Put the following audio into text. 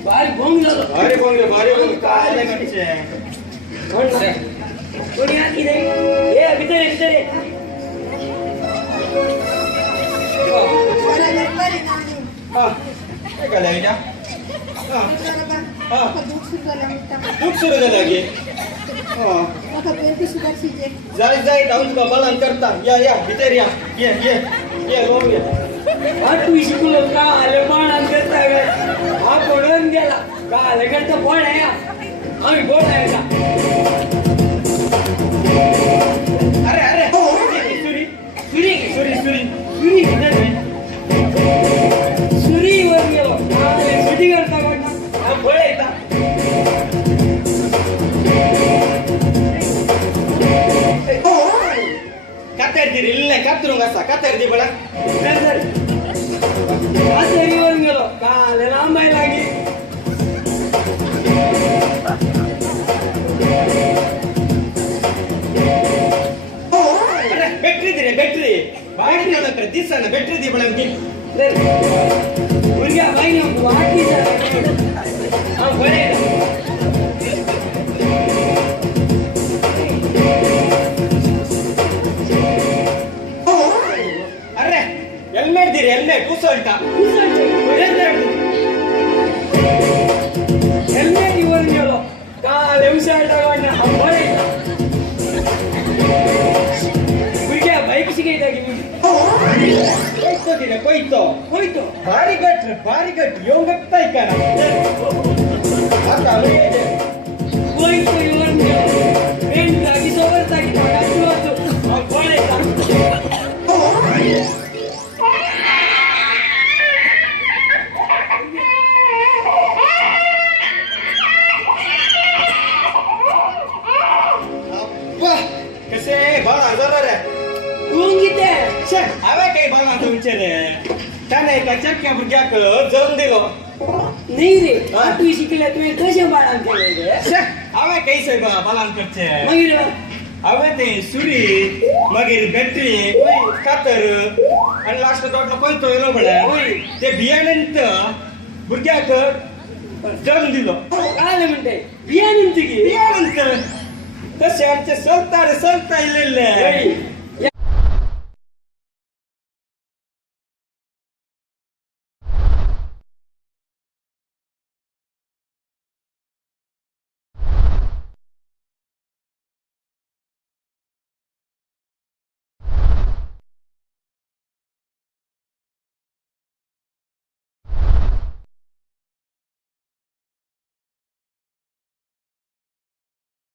भारी भोंग झालं. भारी बोंगले काय करायचे कोणी आत इथे ये भीतर ये. काय करायला खूप सुरू झालं की जाय जाऊन बलान करता या भीतर ये रोम ये तू शिकलो का आले पण करता हा पडून गेला का आले करता पण आहे आम्ही बोल आहे का अरे सुरी वर गेलो सुरी करता पण फळ येता ಕತ್ತರ್ದಿರಿ ಇಲ್ಲ ಕತ್ತರುಂಗಸ ಕತ್ತರ್ದಿ ಬಳ वर गेलो काल लांबायलागी ಬ್ಯಾಟ್ರಿ ಬಾಯಿ ದಿವಸ ಬ್ಯಾಟ್ರಿ ದಿ ಬಳಂಗಿ मुलगा बाई वाटी बरे ಅರೆ ಎಲ್ಮೇಡ್ದಿರಿ ಎಲ್ಲೇ ಕೂಸಲ್ಟ ಎಲ್ಲೇ ಇವರು ಹೇಳೋ ಕಾಲ ಉಸಾಲ್ಟಾಗ ಬರೆ ಮುಲ್ಗೆ ಬೈಕ್ ಸಿಗೈತಾಗಿ ಹೋಯ್ತು ಭಾರಿ ಗಟ್ರು ಯೋಗತ್ತಾ ಇಕ್ಕಾನ ಹೋಯ್ತು ಇವರು ಬೆಂಟಾಗಿ ಸೋಬರ್ತಾಗಿ कसे बाळ हजार रे गुंगीते हवे काही बाळा तुमचे रे त्याने एका चक्क्या भुरग्याक जळून दिलो नाही रे आठवी शिकले तुम्ही कसे बाळान केले हवे काही साहेब बाळान करचे मग हवे ते सुरी मागीर बॅटरी कातर आणि लास्ट दोटलो कोयतो येलो बळे ते बियाणंत भुरग्याक जळून दिलो काय म्हणते बियाणंत तसे आमचे चलता इल्लेले